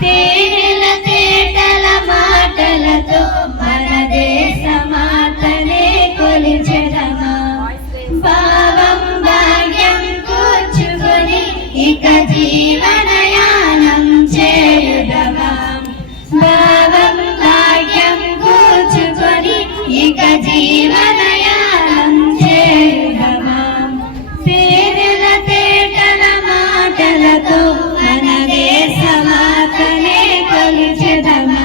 తేనెల తేటల మాటలతో మన దేశ మాతనే కొలిచెదమా భావం భాగ్యం కూర్చుకొని ఇక జీవనయానం చేయుదమా భావం భాగ్యం కూర్చుకొని ఇక జీవనయానం చేయుదమా తేనెల తేటల మాటలతో మన దేశ మాతనే కొలిచెదమా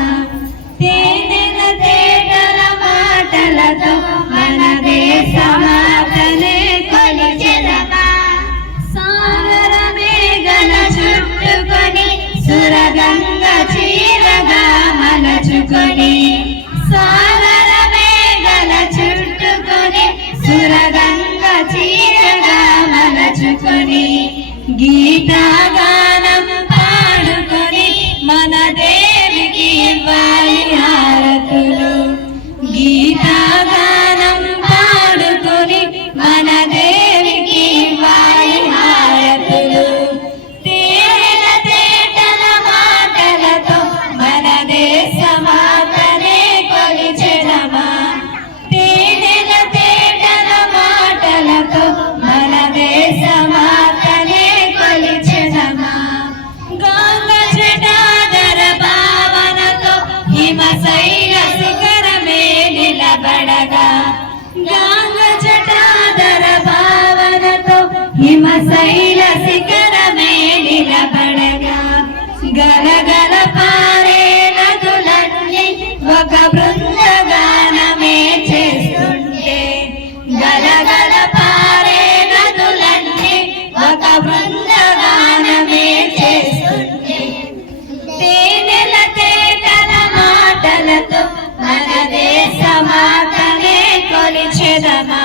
తేనెల తేటల మాటలతో మన దేశ మాతనే కొలిచెదమా సాగర మేఘల చుట్టుకొని సురగంగ చీరగా మలచుకొని సాగర మేఘల చుట్టుకొని సురగంగ చీరగా మలచుకొని గీతగానం పాడుకొని మన దేవికి ఇవ్వాలి హారతులు గీతగానం పాడుకొని మన దేవికి ఇవ్వాలి హారతులు తేనెల తేటల మాటలతో మన దేశ మాతనే కొలిచెదమా తేనెల తేటల మాటలతో మన దేశ మాతనే కొలిచెదమా గంగ జటాధర భావనతో హిమశైల శిఖరమే నిలబడగా గంగ జటాధర భావనతో హిమశైల శిఖరమే నిలబడగా గలగల పారే నదులన్నీ ఒక బృందగానమే చేస్తుంటే గలగల పారే నదులన్నీ ఒక బృందగానమే చేస్తుంటే తేనెల తేటల మాటలతో మన దేశ మాతనే కొలిచెదమా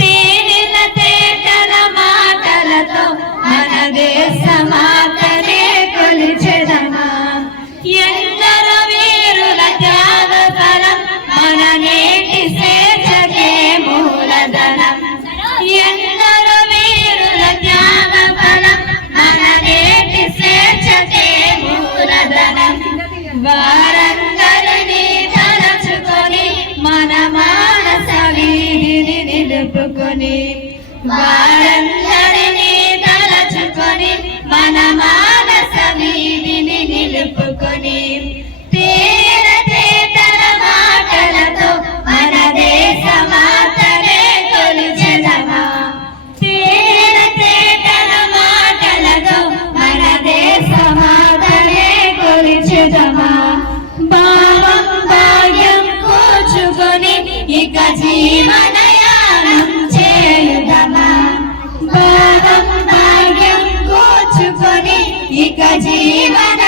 తేనెల తేటల మాటలతో మన దేశ మాతనే కొలిచెదమా ఎందరో వీరుల త్యాగ ఫలం మన నేటి స్వేచ్ఛకే మూలధనం ఎందరో వీరుల త్యాగ ఫలం మన నేటి స్వేచ్ఛకే మూలధనం వారందరినీ తలచుకొని మన మానస వీధిని నిలుపుకొని వారందరినీ తలచుకొని మన మానస వీధిని నిలుపుకొని తేనెల తేటల మాటలతో మన దేశ మాతనే కొలిచెదమా తేనెల తేటల మాటలతో మన దేశ మాతనే కొలిచెదమా భావం భాగ్యం కూర్చుకొని ఇక జీవనయానం చేయుదమా భావం భాగ్యం కూర్చుకొని ఇక జీవన